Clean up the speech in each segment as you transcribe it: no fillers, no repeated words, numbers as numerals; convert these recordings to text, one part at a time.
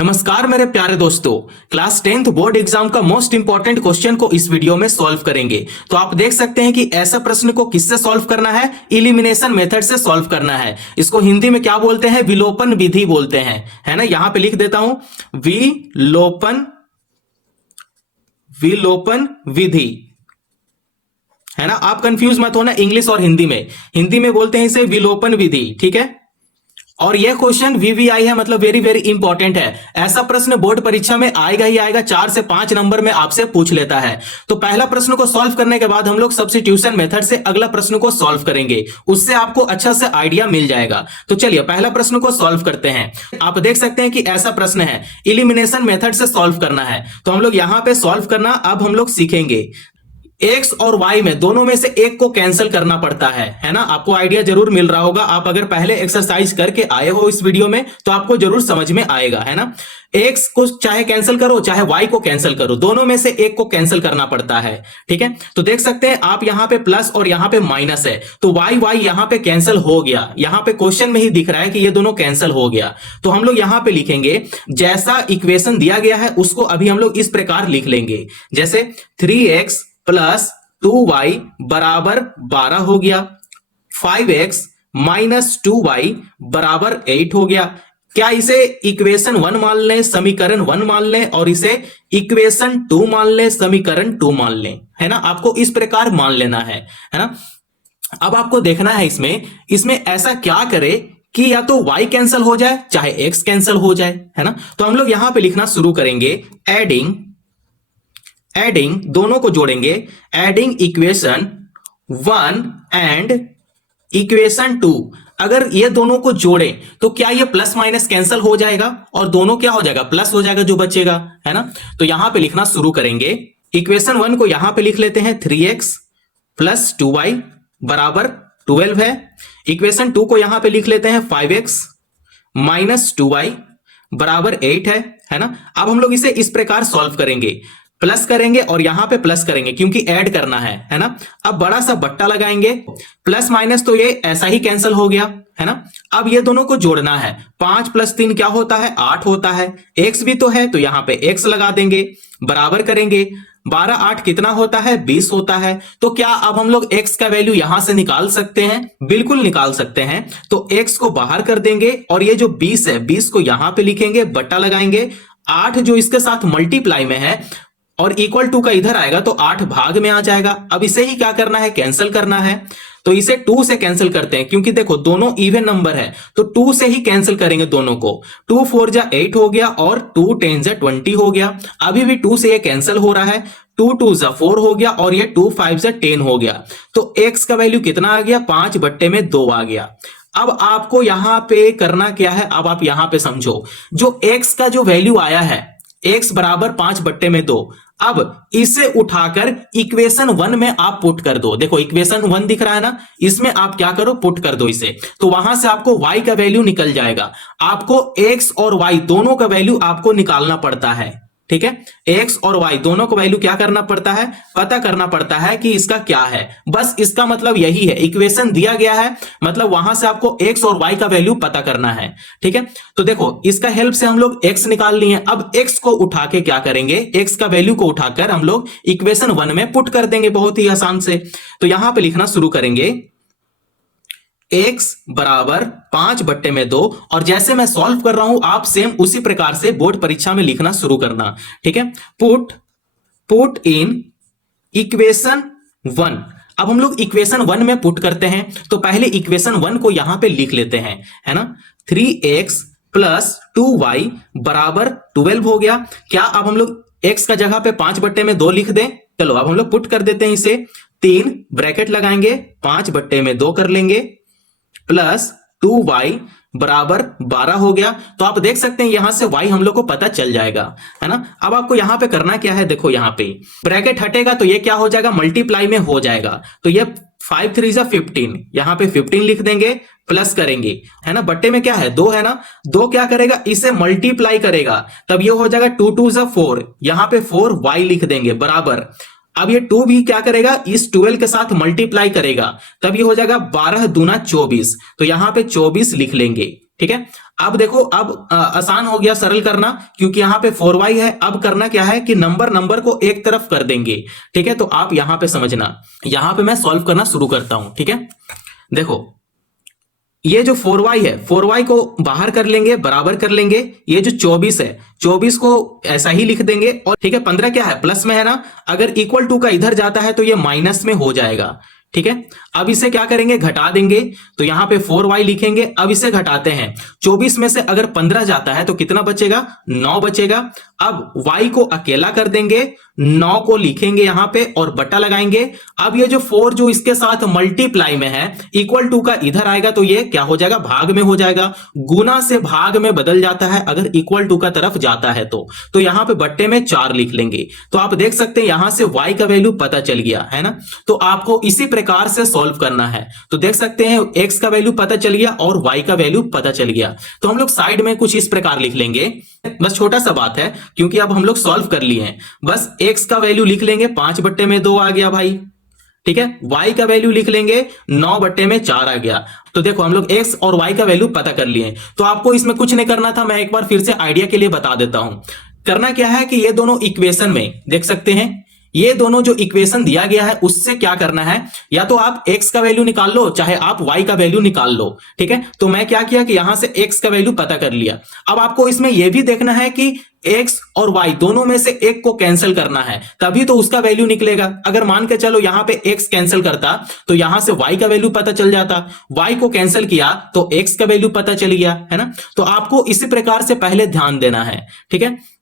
नमस्कार मेरे प्यारे दोस्तों। क्लास 10th बोर्ड एग्जाम का मोस्ट इंपॉर्टेंट क्वेश्चन को इस वीडियो में सॉल्व करेंगे। तो आप देख सकते हैं कि ऐसा प्रश्न को किससे सॉल्व करना है, एलिमिनेशन मेथड से सॉल्व करना है। इसको हिंदी में क्या बोलते हैं, विलोपन विधि बोलते हैं, है ना। यहां पे लिख देता हूं विलोपन विधि, है ना। आप कंफ्यूज मत होना इंग्लिश और हिंदी में बोलते हैं इसे विलोपन विधि, ठीक है। और यह क्वेश्चन वीवीआई है, मतलब वेरी वेरी इंपॉर्टेंट है। ऐसा प्रश्न बोर्ड परीक्षा में आएगा ही आएगा, 4 से 5 नंबर में आपसे पूछ लेता है। तो पहला प्रश्न को सॉल्व करने के बाद हम लोग सब्स्टिट्यूशन मेथड से अगला प्रश्न को सॉल्व करेंगे, उससे आपको अच्छा से आइडिया मिल जाएगा। तो चलिए पहला प्रश्न को सॉल्व करते हैं। आप देख सकते हैं कि ऐसा प्रश्न है, एलिमिनेशन मेथड से सॉल्व करना है। तो हम लोग यहां पे सॉल्व करना अब हम लोग सीखेंगे। एक्स और वाई में दोनों में से एक को कैंसिल करना पड़ता है ना। आपको आइडिया जरूर मिल रहा होगा। आप अगर पहले एक्सरसाइज करके आए हो इस वीडियो में तो आपको जरूर समझ में आएगा, है ना। एक्स को चाहे कैंसिल करो चाहे वाई को कैंसिल करो, दोनों में से एक को कैंसिल करना पड़ता है, ठीक है। तो देख सकते हैं आप यहां पे प्लस और यहां पे माइनस है, तो वाई वाई यहां पे कैंसिल हो गया। यहां पे क्वेश्चन में ही दिख रहा है कि ये दोनों कैंसिल हो गया। तो हम लोग यहां पे लिखेंगे, जैसा इक्वेशन दिया गया है उसको अभी हम लोग इस प्रकार लिख लेंगे, जैसे 3x प्लस 2y बराबर 12 हो गया, 5x माइनस 2y बराबर 8 हो गया। क्या इसे इक्वेशन 1 मान लें, समीकरण 1 मान लें, और इसे इक्वेशन 2 मान लें, समीकरण 2 मान लें, है ना। आपको इस प्रकार मान लेना है ना। अब आपको देखना है इसमें ऐसा क्या करे कि या तो y कैंसिल हो जाए चाहे x कैंसिल हो जाए, है ना। तो हम लोग यहां पे लिखना शुरू करेंगे, एडिंग दोनों को जोड़ेंगे, एडिंग इक्वेशन 1 एंड इक्वेशन 2। अगर ये दोनों को जोड़ें तो क्या ये प्लस माइनस कैंसिल हो जाएगा और दोनों क्या हो जाएगा, प्लस हो जाएगा जो बचेगा, है ना। तो यहां पे लिखना शुरू करेंगे। इक्वेशन 1 को यहां पे लिख लेते हैं 3x प्लस 2y बराबर 12 है। इक्वेशन 2 को यहां पे लिख लेते हैं 5x माइनस 2y बराबर 8 है ना। अब हम लोग इसे इस प्रकार सॉल्व करेंगे, प्लस करेंगे और यहां पे प्लस करेंगे क्योंकि ऐड करना है ना। अब बड़ा सा बट्टा लगाएंगे, प्लस माइनस तो ये ऐसा ही कैंसिल हो गया, है ना। अब ये दोनों को जोड़ना है, 5 प्लस 3 क्या होता है, 8 होता है। x भी तो है तो यहां पे x लगा देंगे, बराबर करेंगे, 12 8 कितना होता है, 20 होता है। तो क्या अब हम लोग x का वैल्यू यहां से निकाल सकते हैं, बिल्कुल निकाल सकते हैं। तो x को बाहर कर देंगे और ये जो 20 है 20 को यहां पे लिखेंगे, बट्टा लगाएंगे, 8 जो इसके साथ मल्टीप्लाई में है और इक्वल टू का इधर आएगा तो 8 भाग में आ जाएगा। अब इसे ही क्या करना है, कैंसिल करना है। तो इसे 2 से कैंसिल करते हैं क्योंकि देखो दोनों इवन नंबर है, तो 2 से ही कैंसिल करेंगे दोनों को। 2 4 जा 8 हो गया और 2 10 जा 20 हो गया। अभी भी 2 से ये कैंसिल हो रहा है, 2 2 जा 4 हो गया और ये 2 5 जा 10 हो गया। तो x का वैल्यू कितना आ गया, 5 बट्टे में 2 आ गया। अब आपको यहां पे करना क्या है, अब आप यहां पे समझो, जो x का जो वैल्यू आया है, x बराबर 5 बट्टे में 2, अब इसे उठाकर इक्वेशन 1 में आप पुट कर दो। देखो इक्वेशन 1 दिख रहा है ना, इसमें आप क्या करो, पुट कर दो इसे। तो वहां से आपको y का वैल्यू निकल जाएगा। आपको x और y दोनों का वैल्यू आपको निकालना पड़ता है, ठीक है। x और y दोनों को वैल्यू क्या करना पड़ता है, पता करना पड़ता है कि इसका क्या है। बस इसका मतलब यही है, इक्वेशन दिया गया है मतलब वहां से आपको x और y का वैल्यू पता करना है, ठीक है। तो देखो इसका हेल्प से हम लोग x निकाल लिए। अब x को उठा के क्या करेंगे, x का वैल्यू को उठाकर हम लोग इक्वेशन 1 में पुट कर देंगे, बहुत ही आसान से। तो यहां पे लिखना शुरू करेंगे, x बराबर 5 बट्टे में 2, और जैसे मैं सॉल्व कर रहा हूं आप सेम उसी प्रकार से बोर्ड परीक्षा में लिखना शुरू करना, ठीक है। Put in equation 1। अब हम लोग इक्वेशन 1 में पुट करते हैं, तो पहले इक्वेशन 1 को यहां पे लिख लेते हैं, है ना। 3x प्लस 2y बराबर 12 हो गया। क्या अब हम लोग x का जगह पे 5 बट्टे में 2 लिख दें, चलो अब हम लोग पुट कर देते हैं इसे। 3 ब्रैकेट लगाएंगे, 5 बट्टे में 2 कर लेंगे, प्लस 2y बराबर 12 हो गया। तो आप देख सकते हैं यहां से y हम लोग को पता चल जाएगा, है ना। अब आपको यहां पे करना क्या है, देखो यहां पे ब्रैकेट हटेगा तो ये क्या हो जाएगा, मल्टीप्लाई में हो जाएगा। तो ये 5 3 जा 15, यहां पे 15 लिख देंगे, प्लस करेंगे, है ना। बट्टे में क्या है, 2 है ना, 2 क्या करेगा, इसे मल्टीप्लाई करेगा, तब ये हो जाएगा 2 2 जा 4, यहां पे 4y लिख देंगे, बराबर। अब ये 2 भी क्या करेगा, इस 12 के साथ मल्टीप्लाई करेगा, तब ये हो जाएगा 12 दूना 24, तो यहां पे 24 लिख लेंगे, ठीक है। अब देखो, अब आसान हो गया सरल करना, क्योंकि यहां पे 4y है। अब करना क्या है कि नंबर को एक तरफ कर देंगे, ठीक है। तो आप यहां पे समझना, यहां पे मैं सॉल्व करना शुरू करता हूं, ठीक है। देखो, ये जो 4y है, 4y को बाहर कर लेंगे, बराबर कर लेंगे। ये जो 24 है, 24 को ऐसा ही लिख देंगे, और ठीक है 15 क्या है, प्लस में है ना। अगर इक्वल टू का इधर जाता है तो ये माइनस में हो जाएगा, ठीक है। अब इसे क्या करेंगे, घटा देंगे। तो यहां पे 4y लिखेंगे। अब इसे घटाते हैं, 24 में से अगर 15 जाता है तो कितना बचेगा, 9 बचेगा। अब y को अकेला कर देंगे, 9 को लिखेंगे यहां पे और बटा लगाएंगे। अब ये जो 4 जो इसके साथ मल्टीप्लाई में है, इक्वल टू का इधर आएगा तो ये क्या हो जाएगा, भाग में हो जाएगा। गुना से भाग में बदल जाता है अगर इक्वल टू का तरफ जाता है तो यहां पे बट्टे में 4 लिख लेंगे। तो आप देख सकते हैं यहां से y का वैल्यू पता चल गया है ना। तो आपको इसी प्रकार से सॉल्व करना है। तो देख सकते हैं x का वैल्यू पता चल गया और y का वैल्यू पता चल गया। तो हम लोग साइड में कुछ इस प्रकार लिख लेंगे, बस छोटा सा बात है, क्योंकि अब हम लोग सॉल्व कर लिए हैं। बस x का वैल्यू लिख लेंगे, 5/2 आ गया भाई, ठीक है। y का वैल्यू लिख लेंगे, 9/4 आ गया। तो देखो हम लोग x और y का वैल्यू पता कर लिए। तो आपको इसमें कुछ नहीं करना था, मैं एक बार फिर से आइडिया के लिए बता देता हूं। करना क्या है कि ये दोनों इक्वेशन में देख सकते हैं, ये दोनों जो इक्वेशन दिया गया है उससे क्या करना है, या तो आप x का वैल्यू निकाल लो, चाहे आप y का वैल्यू निकाल लो, ठीक है। तो मैं क्या किया कि यहां से x का वैल्यू पता कर लिया। अब आपको इसमें यह भी देखना है कि x और y दोनों में से एक को कैंसिल करना है, तभी तो उसका वैल्यू निकलेगा। अगर मान के चलो यहां पे x कैंसिल करता तो यहां से y का वैल्यू पता चल जाता, y को कैंसिल किया तो x का वैल्यू पता चल गया, है ना। तो आपको इसी प्रकार से पहले ध्यान देना है, ठीक है।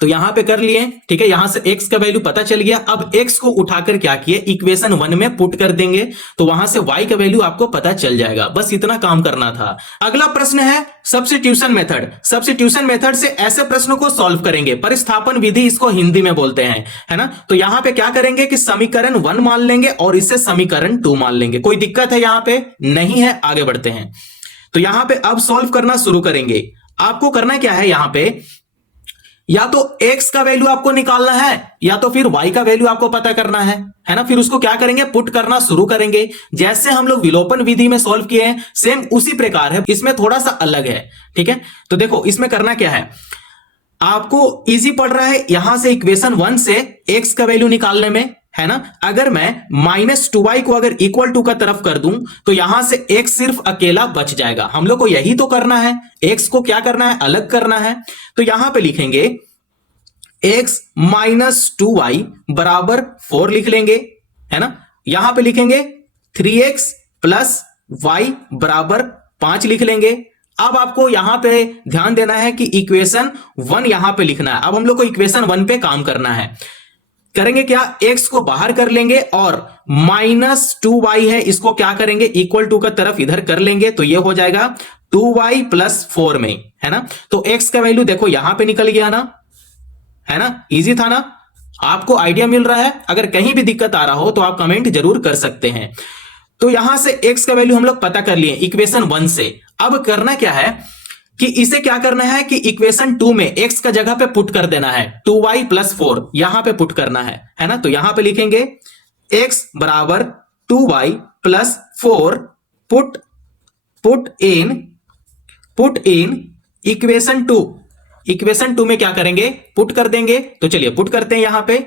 तो यहां पे कर लिए, ठीक है। यहां से x का वैल्यू पता चल गया। अब x को उठाकर क्या किए, इक्वेशन 1 में पुट कर देंगे, तो वहां से y का वैल्यू आपको पता चल जाएगा। बस इतना काम करना था। अगला प्रश्न है सब्स्टिट्यूशन मेथड। सब्स्टिट्यूशन मेथड से ऐसे प्रश्नों को सॉल्व करेंगे, परिस्थापन विधि इसको हिंदी में बोलते हैं, है ना। तो यहां पे क्या करेंगे कि समीकरण 1 मान लेंगे और इसे समीकरण 2 मान लेंगे। कोई दिक्कत है यहां पे, नहीं है। आगे बढ़ते हैं। तो यहां पे अब सॉल्व करना शुरू करेंगे। आपको करना क्या है, यहां पे या तो x का वैल्यू आपको निकालना है या तो फिर y का वैल्यू आपको पता करना है ना। फिर उसको क्या करेंगे, पुट करना शुरू करेंगे। जैसे हम लोग विलोपन विधि में सॉल्व किए हैं सेम उसी प्रकार है, इसमें थोड़ा सा अलग है, ठीक है। तो देखो इसमें करना क्या है, आपको इजी पड़ रहा है यहां से इक्वेशन 1 से x का वैल्यू निकालने में, है ना। अगर मैं -2y को अगर इक्वल टू का तरफ कर दूं तो यहां से x सिर्फ अकेला बच जाएगा। हम लोग को यही तो करना है, x को क्या करना है, अलग करना है। तो यहां पे लिखेंगे x -2y बराबर 4 लिख लेंगे, है ना। यहां पे लिखेंगे 3x प्लस y बराबर 5 लिख लेंगे। अब आपको यहां पे ध्यान देना है कि इक्वेशन 1 यहां पे लिखना है। अब हम लोग को इक्वेशन 1 पे काम करना है। करेंगे क्या, x को बाहर कर लेंगे और -2y है, इसको क्या करेंगे, इक्वल टू का तरफ इधर कर लेंगे, तो ये हो जाएगा 2y + 4 में, है ना। तो x का वैल्यू देखो यहां पे निकल गया ना, है ना। इजी था ना, आपको आइडिया मिल रहा है। अगर कहीं भी दिक्कत आ रहा हो तो आप कमेंट जरूर कर सकते हैं। तो यहां से x का वैल्यू हम लोग पता कर लिए इक्वेशन 1 से। अब करना क्या है कि इसे क्या करना है कि इक्वेशन 2 में x का जगह पे पुट कर देना है, 2y + 4 यहां पे पुट करना है ना। तो यहां पे लिखेंगे x बराबर 2y + 4 put in equation 2। Equation 2 में क्या करेंगे, पुट कर देंगे। तो चलिए पुट करते हैं। यहां पे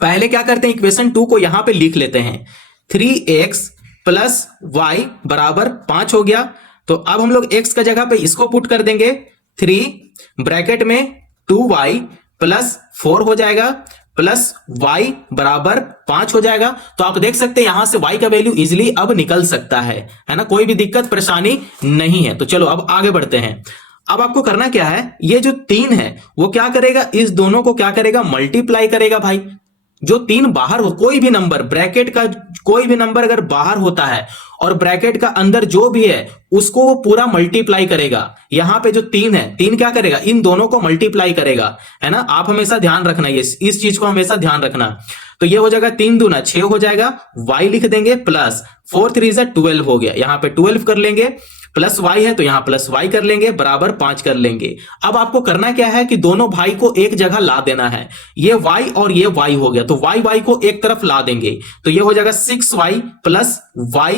पहले क्या करते हैं, इक्वेशन 2 को यहां पे लिख लेते हैं, 3x + y बराबर 5 हो गया। तो अब हम लोग x का जगह पे इसको पुट कर देंगे, 3 ब्रैकेट में 2y + 4 हो जाएगा प्लस y बराबर 5 हो जाएगा। तो आप देख सकते हैं यहां से y का वैल्यू इजिली अब निकल सकता है ना। कोई भी दिक्कत परेशानी नहीं है। तो चलो अब आगे बढ़ते हैं। अब आपको करना क्या है, ये जो 3 है वो क्या करेगा, इस दोनों को क्या करेगा, मल्टीप्लाई करेगा भाई। जो 3 बाहर हो, कोई भी नंबर ब्रैकेट का कोई भी नंबर अगर बाहर होता है और ब्रैकेट का अंदर जो भी है उसको वो पूरा मल्टीप्लाई करेगा। यहां पे जो 3 है, 3 क्या करेगा, इन दोनों को मल्टीप्लाई करेगा, है ना। आप हमेशा ध्यान रखना, ये इस चीज को हमेशा ध्यान रखना। तो ये हो जाएगा 3 दूना 6 हो जाएगा, y लिख देंगे प्लस 4 3 12 हो गया। यहां पे 12 कर लेंगे, प्लस y है तो यहां प्लस y कर लेंगे, बराबर 5 कर लेंगे। अब आपको करना क्या है कि दोनों भाई को एक जगह ला देना है। ये y और ये y हो गया, तो y को एक तरफ ला देंगे। तो ये हो जाएगा 6y + y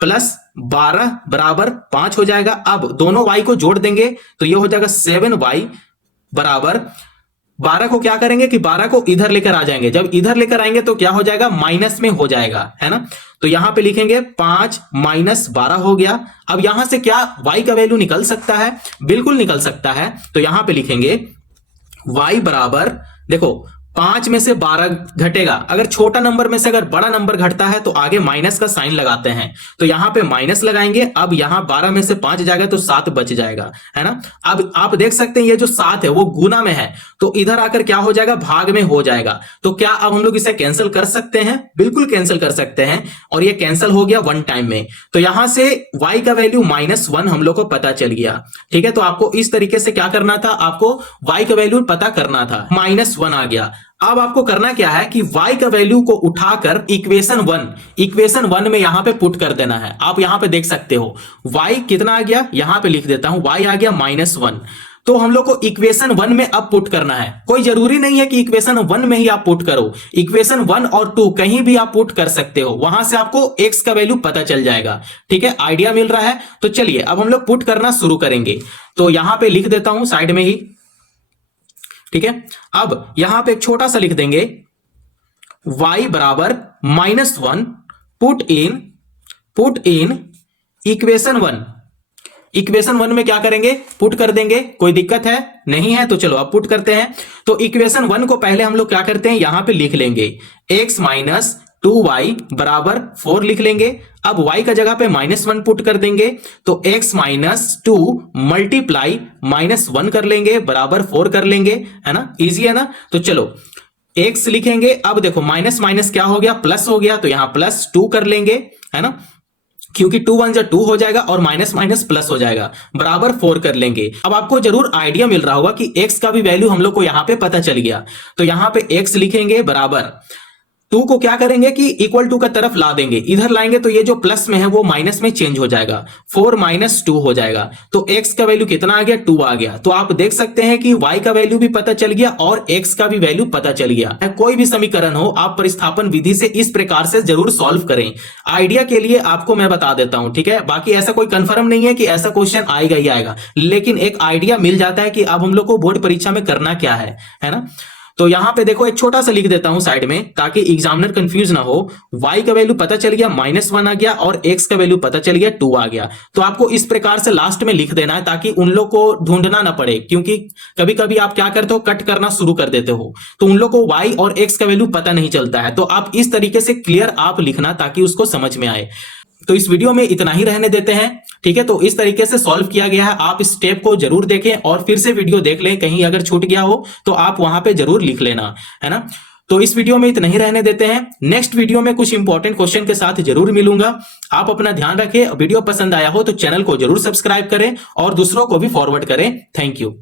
+ 12 बराबर 5 हो जाएगा। अब दोनों y को जोड़ देंगे तो ये हो जाएगा 7y बराबर 12 को क्या करेंगे कि 12 को इधर लेकर आ जाएंगे। जब इधर लेकर आएंगे तो क्या हो जाएगा, माइनस में हो जाएगा, है ना। तो यहां पे लिखेंगे 5 माइनस 12 हो गया। अब यहां से क्या y का वैल्यू निकल सकता है, बिल्कुल निकल सकता है। तो यहां पे लिखेंगे y बराबर, देखो 5 में से 12 घटेगा, अगर छोटा नंबर में से अगर बड़ा नंबर घटता है तो आगे माइनस का साइन लगाते हैं, तो यहां पे माइनस लगाएंगे। अब यहां 12 में से 5 जाएगा तो 7 बच जाएगा, है ना। अब आप देख सकते हैं ये जो 7 है वो गुना में है, तो इधर आकर क्या हो जाएगा, भाग में हो जाएगा। तो क्या अब हम लोग इसे कैंसिल कर सकते हैं, बिल्कुल कैंसिल कर सकते हैं, और ये कैंसिल हो गया वन टाइम में। तो यहां से y का वैल्यू -1 हम लोग को पता चल गया, ठीक है। तो आपको इस तरीके से क्या करना था, आपको y का वैल्यू पता करना था, -1 आ गया। अब आपको करना क्या है कि y का वैल्यू को उठाकर इक्वेशन 1 में यहां पे पुट कर देना है। आप यहां पे देख सकते हो y कितना आ गया, यहां पे लिख देता हूं, y आ गया -1। तो हम लोग को इक्वेशन 1 में अब पुट करना है। कोई जरूरी नहीं है कि इक्वेशन 1 में ही आप पुट करो, इक्वेशन 1 और 2 कहीं भी आप पुट कर सकते हो, वहां से आपको x का वैल्यू पता चल जाएगा, ठीक है। आइडिया मिल रहा है। तो चलिए अब हम लोग पुट करना शुरू करेंगे। तो यहां पे लिख देता हूं साइड में ही, ठीक है। अब यहां पे एक छोटा सा लिख देंगे y बराबर -1 पुट इन इक्वेशन 1 में क्या करेंगे, पुट कर देंगे। कोई दिक्कत है नहीं है, तो चलो अब पुट करते हैं। तो इक्वेशन 1 को पहले हम लोग क्या करते हैं, यहां पे लिख लेंगे x माइनस 2y बराबर 4 लिख लेंगे। अब y का जगह पे -1 पुट कर देंगे, तो x माइनस 2 मल्टीप्लाई -1 कर लेंगे बराबर 4 कर लेंगे, है ना। इजी है ना। तो चलो x लिखेंगे। अब देखो माइनस माइनस क्या हो गया, प्लस हो गया, तो यहां +2 कर लेंगे, है ना, क्योंकि 2 1 2 हो जाएगा और माइनस माइनस प्लस हो जाएगा, बराबर 4 कर लेंगे। अब आपको जरूर आइडिया मिल रहा होगा कि x का भी वैल्यू हम लोग को यहां पे पता चल गया। तो यहां पे x लिखेंगे बराबर 2 को क्या करेंगे कि इक्वल टू का तरफ ला देंगे, इधर लाएंगे तो ये जो प्लस में है वो माइनस में चेंज हो जाएगा, 4 - 2 हो जाएगा। तो x का वैल्यू कितना आ गया, 2 आ गया। तो आप देख सकते हैं कि y का वैल्यू भी पता चल गया और x का भी वैल्यू पता चल गया। कोई भी समीकरण हो आप प्रतिस्थापन विधि से इस प्रकार से जरूर सॉल्व करें। आइडिया के लिए आपको मैं बता देता हूं, ठीक है। बाकी ऐसा कोई कंफर्म नहीं है कि ऐसा क्वेश्चन आएगा ही आएगा, लेकिन एक आइडिया मिल जाता है कि अब हम लोग को बोर्ड परीक्षा में करना क्या है ना। तो यहां पे देखो एक छोटा सा लिख देता हूं साइड में, ताकि एग्जामिनर कंफ्यूज ना हो। y का वैल्यू पता चल गया, -1 आ गया, और x का वैल्यू पता चल गया, 2 आ गया। तो आपको इस प्रकार से लास्ट में लिख देना है, ताकि उन लोग को ढूंढना ना पड़े, क्योंकि कभी कभी आप क्या करते हो, कट करना शुरू कर देते हो, तो उन लोग को y और x का वैल्यू पता नहीं चलता है। तो आप इस तरीके से क्लियर आप लिखना, ताकि उसको समझ में आए। तो इस वीडियो में इतना ही रहने देते हैं, ठीक है। तो इस तरीके से सॉल्व किया गया है, आप इस स्टेप को जरूर देखें और फिर से वीडियो देख लें, कहीं अगर छूट गया हो तो आप वहां पे जरूर लिख लेना, है ना। तो इस वीडियो में इतना ही रहने देते हैं। नेक्स्ट वीडियो में कुछ इंपॉर्टेंट क्वेश्चन के साथ जरूर मिलूंगा। आप अपना ध्यान रखें। वीडियो पसंद आया हो तो चैनल को जरूर सब्सक्राइब करें और दूसरों को भी फॉरवर्ड करें। Thank you.